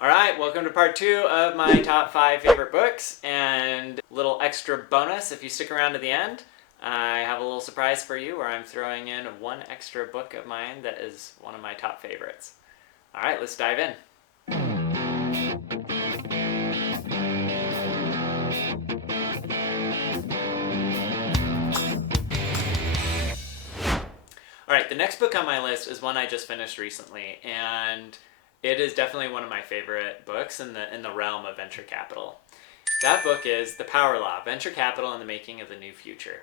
All right, welcome to part two of my top 5 favorite books, and a little extra bonus if you stick around to the end. I have a little surprise for you where I'm throwing in one extra book of mine that is one of my top favorites. All right, let's dive in. All right, the next book on my list is one I just finished recently, and it is definitely one of my favorite books in the realm of venture capital. That book is The Power Law: Venture Capital and the Making of the New Future.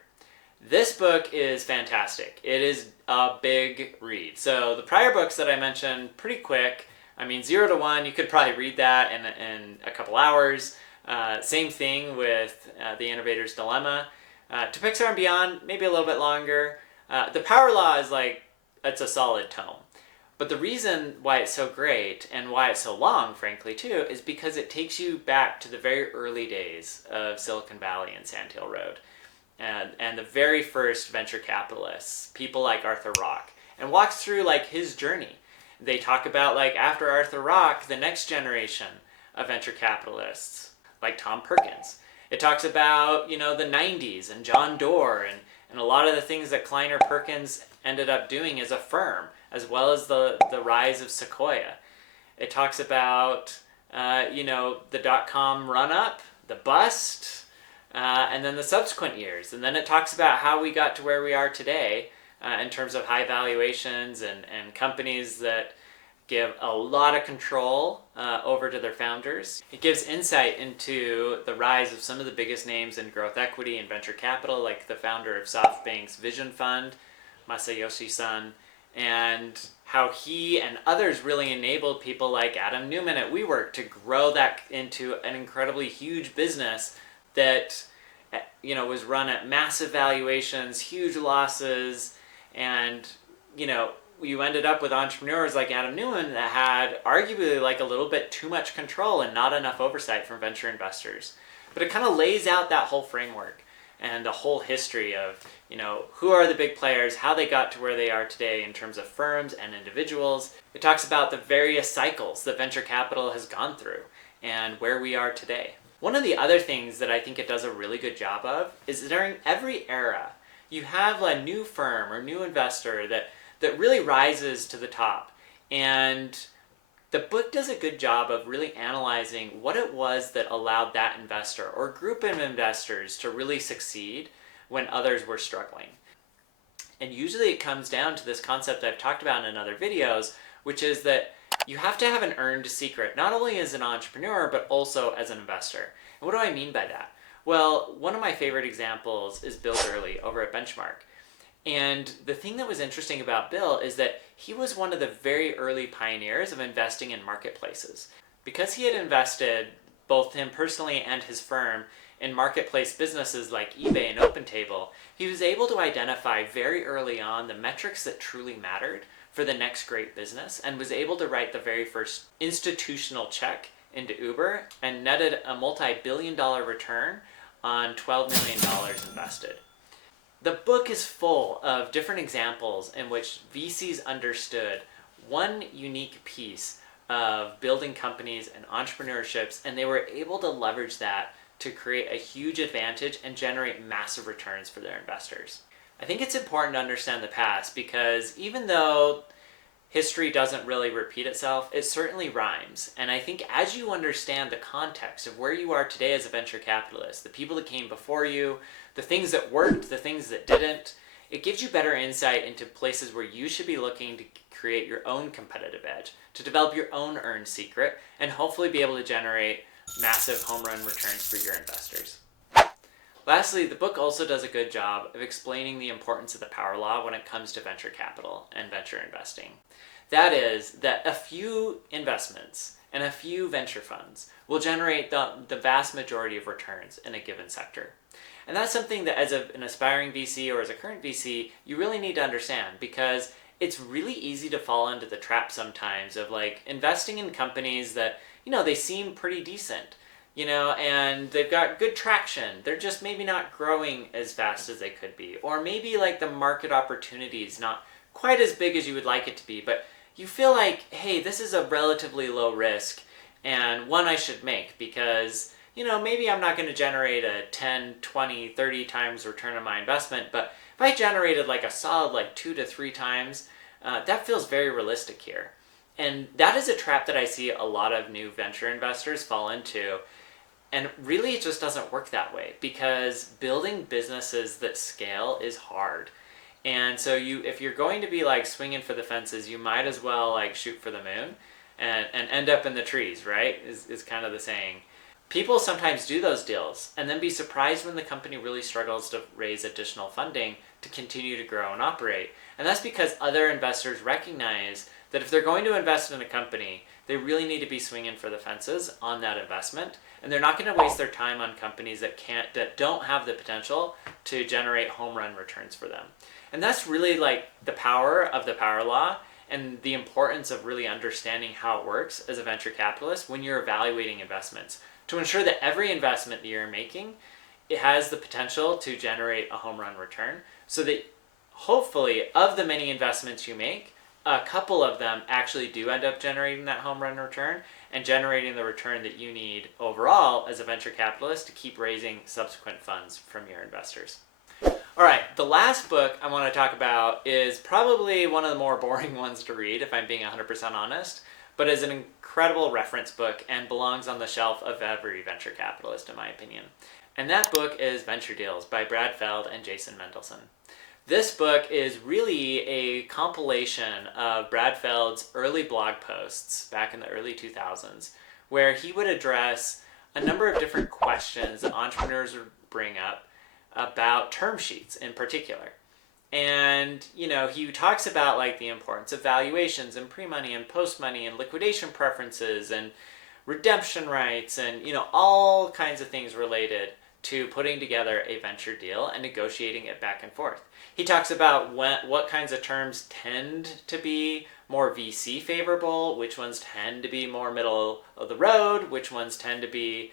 This book is fantastic. It is a big read. So the prior books that I mentioned, pretty quick. I mean, 0 to 1, you could probably read that in a couple hours. Same thing with The Innovator's Dilemma. To Pixar and Beyond, maybe a little bit longer. The Power Law is like, it's a solid tome. But the reason why it's so great and why it's so long, frankly, too, is because it takes you back to the very early days of Silicon Valley and Sand Hill Road. And the very first venture capitalists, people like Arthur Rock, and walks through like his journey. They talk about like after Arthur Rock, the next generation of venture capitalists, like Tom Perkins. It talks about, the 90s and John Doerr and a lot of the things that Kleiner Perkins ended up doing as a firm, as well as the rise of Sequoia. It talks about, the dot-com run-up, the bust, and then the subsequent years. And then it talks about how we got to where we are today in terms of high valuations and companies that give a lot of control over to their founders. It gives insight into the rise of some of the biggest names in growth equity and venture capital, like the founder of SoftBank's Vision Fund, Masayoshi Son, and how he and others really enabled people like Adam Newman at WeWork to grow that into an incredibly huge business that was run at massive valuations, huge losses, and you ended up with entrepreneurs like Adam Newman that had arguably like a little bit too much control and not enough oversight from venture investors. But it kind of lays out that whole framework and the whole history of who are the big players, how they got to where they are today in terms of firms and individuals. It talks about the various cycles that venture capital has gone through and where we are today. One of the other things that I think it does a really good job of is during every era, you have a new firm or new investor that really rises to the top. And the book does a good job of really analyzing what it was that allowed that investor or group of investors to really succeed when others were struggling. And usually it comes down to this concept I've talked about in other videos, which is that you have to have an earned secret, not only as an entrepreneur, but also as an investor. And what do I mean by that? Well, one of my favorite examples is Bill Gurley over at Benchmark. And the thing that was interesting about Bill is that he was one of the very early pioneers of investing in marketplaces. Because he had invested, both him personally and his firm, in marketplace businesses like eBay and OpenTable, he was able to identify very early on the metrics that truly mattered for the next great business, and was able to write the very first institutional check into Uber and netted a multi-billion-dollar return on $12 million invested. The book is full of different examples in which VCs understood one unique piece of building companies and entrepreneurships, and they were able to leverage that to create a huge advantage and generate massive returns for their investors. I think it's important to understand the past because even though history doesn't really repeat itself, it certainly rhymes. And I think as you understand the context of where you are today as a venture capitalist, the people that came before you, the things that worked, the things that didn't, it gives you better insight into places where you should be looking to create your own competitive edge, to develop your own earned secret, and hopefully be able to generate massive home run returns for your investors. Lastly, the book also does a good job of explaining the importance of the power law when it comes to venture capital and venture investing. That is, that a few investments and a few venture funds will generate the vast majority of returns in a given sector. And that's something that as an aspiring VC or as a current VC, you really need to understand, because it's really easy to fall into the trap sometimes of like investing in companies that, they seem pretty decent, and they've got good traction. They're just maybe not growing as fast as they could be. Or maybe like the market opportunity is not quite as big as you would like it to be, but you feel like, hey, this is a relatively low risk and one I should make because, maybe I'm not going to generate a 10, 20, 30 times return on my investment, but if I generated like a solid like 2 to 3 times, that feels very realistic here. And that is a trap that I see a lot of new venture investors fall into. And really, it just doesn't work that way because building businesses that scale is hard. And so if you're going to be like swinging for the fences, you might as well like shoot for the moon and end up in the trees, right? Is kind of the saying. People sometimes do those deals and then be surprised when the company really struggles to raise additional funding to continue to grow and operate. And that's because other investors recognize that if they're going to invest in a company, they really need to be swinging for the fences on that investment, and they're not going to waste their time on companies that don't have the potential to generate home run returns for them. And that's really like the power of the power law and the importance of really understanding how it works as a venture capitalist when you're evaluating investments to ensure that every investment that you're making, it has the potential to generate a home run return, so that hopefully of the many investments you make, a couple of them actually do end up generating that home run return and generating the return that you need overall as a venture capitalist to keep raising subsequent funds from your investors. All right, the last book I want to talk about is probably one of the more boring ones to read, if I'm being 100% honest, but is an incredible reference book and belongs on the shelf of every venture capitalist, in my opinion. And that book is Venture Deals by Brad Feld and Jason Mendelsohn. This book is really a compilation of Brad Feld's early blog posts back in the early 2000s, where he would address a number of different questions that entrepreneurs would bring up about term sheets in particular. And, he talks about like the importance of valuations and pre-money and post-money and liquidation preferences and redemption rights and, all kinds of things related to putting together a venture deal and negotiating it back and forth. He talks about what kinds of terms tend to be more VC favorable, which ones tend to be more middle of the road, which ones tend to be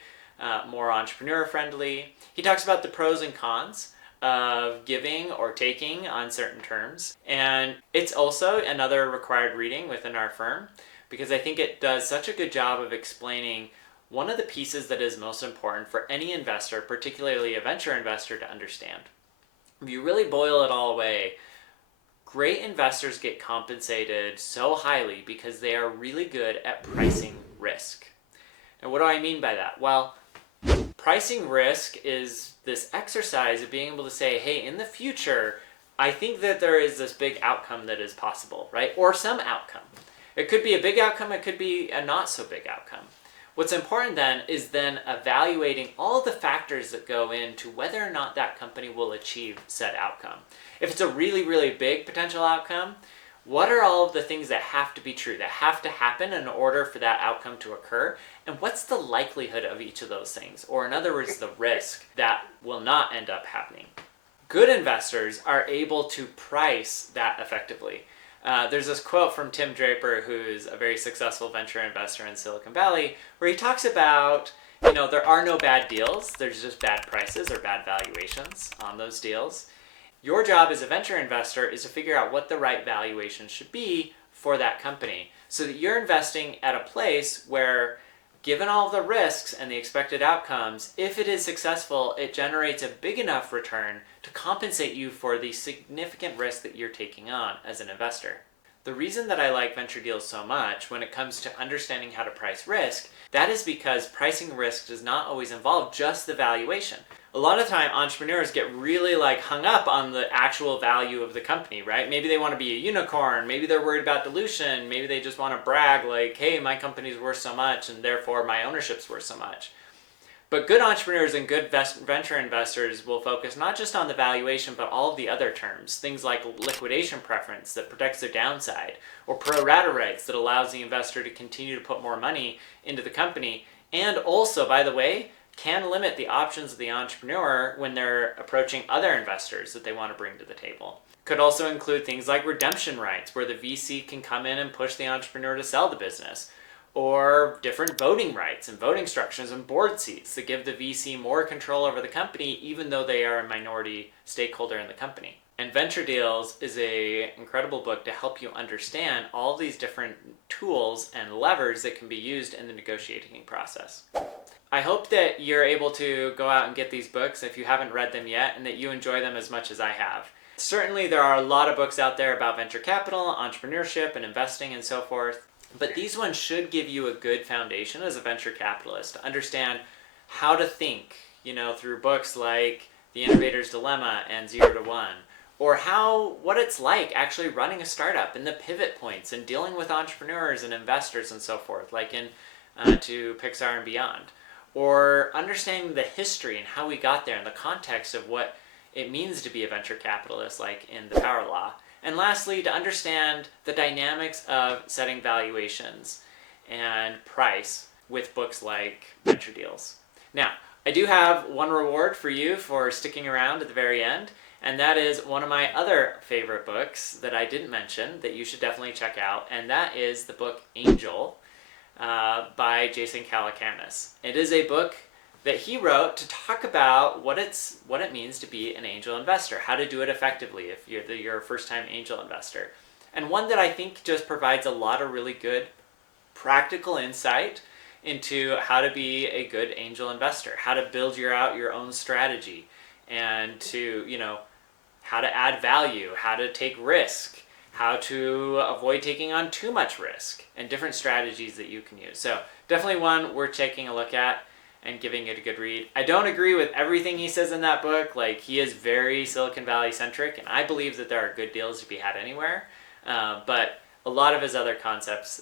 more entrepreneur friendly. He talks about the pros and cons of giving or taking on certain terms. And it's also another required reading within our firm because I think it does such a good job of explaining one of the pieces that is most important for any investor, particularly a venture investor, to understand. If you really boil it all away, great investors get compensated so highly because they are really good at pricing risk. And what do I mean by that? Well, pricing risk is this exercise of being able to say, hey, in the future, I think that there is this big outcome that is possible, right? Or some outcome. It could be a big outcome, it could be a not so big outcome. What's important then is then evaluating all the factors that go into whether or not that company will achieve said outcome. If it's a really, really big potential outcome, what are all of the things that have to be true, that have to happen in order for that outcome to occur? And what's the likelihood of each of those things? Or in other words, the risk that will not end up happening. Good investors are able to price that effectively. There's this quote from Tim Draper, who's a very successful venture investor in Silicon Valley, where he talks about, there are no bad deals, there's just bad prices or bad valuations on those deals. Your job as a venture investor is to figure out what the right valuation should be for that company so that you're investing at a place where, given all the risks and the expected outcomes, if it is successful, it generates a big enough return to compensate you for the significant risk that you're taking on as an investor. The reason that I like venture deals so much when it comes to understanding how to price risk, that is because pricing risk does not always involve just the valuation. A lot of time entrepreneurs get really hung up on the actual value of the company, right? Maybe they want to be a unicorn, maybe they're worried about dilution, maybe they just want to brag hey, my company's worth so much and therefore my ownership's worth so much. But good entrepreneurs and good venture investors will focus not just on the valuation, but all of the other terms. Things like liquidation preference that protects their downside, or pro rata rights that allows the investor to continue to put more money into the company. And also, by the way, can limit the options of the entrepreneur when they're approaching other investors that they want to bring to the table. Could also include things like redemption rights, where the VC can come in and push the entrepreneur to sell the business, or different voting rights and voting structures and board seats that give the VC more control over the company even though they are a minority stakeholder in the company. And Venture Deals is a incredible book to help you understand all these different tools and levers that can be used in the negotiating process. I hope that you're able to go out and get these books if you haven't read them yet, and that you enjoy them as much as I have. Certainly there are a lot of books out there about venture capital, entrepreneurship, and investing and so forth, but these ones should give you a good foundation as a venture capitalist to understand how to think, through books like The Innovator's Dilemma and 0 to 1, or what it's like actually running a startup and the pivot points and dealing with entrepreneurs and investors and so forth, like in to Pixar and beyond. Or understanding the history and how we got there and the context of what it means to be a venture capitalist, like in The Power Law. And lastly, to understand the dynamics of setting valuations and price with books like Venture Deals. Now, I do have one reward for you for sticking around at the very end, and that is one of my other favorite books that I didn't mention that you should definitely check out, and that is the book Angel by Jason Calacanis. It is a book that he wrote to talk about what it means to be an angel investor, how to do it effectively if you're a first-time angel investor, and one that I think just provides a lot of really good practical insight into how to be a good angel investor, how to build out your own strategy, and to how to add value, how to take risk, how to avoid taking on too much risk, and different strategies that you can use. So definitely one worth taking a look at and giving it a good read. I don't agree with everything he says in that book. Like, he is very Silicon Valley centric, and I believe that there are good deals to be had anywhere. But a lot of his other concepts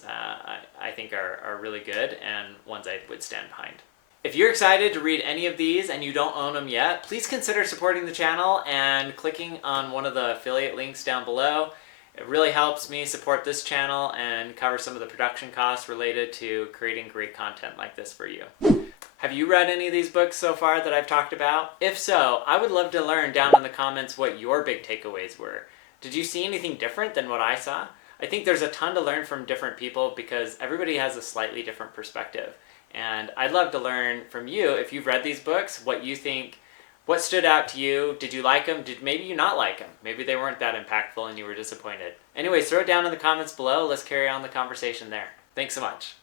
I think are really good and ones I would stand behind. If you're excited to read any of these and you don't own them yet, please consider supporting the channel and clicking on one of the affiliate links down below. It really helps me support this channel and cover some of the production costs related to creating great content like this for you. Have you read any of these books so far that I've talked about? If so, I would love to learn down in the comments what your big takeaways were. Did you see anything different than what I saw? I think there's a ton to learn from different people because everybody has a slightly different perspective. And I'd love to learn from you, if you've read these books, what you think. What stood out to you? Did you like them? Did maybe you not like them? Maybe they weren't that impactful and you were disappointed. Anyways, throw it down in the comments below. Let's carry on the conversation there. Thanks so much.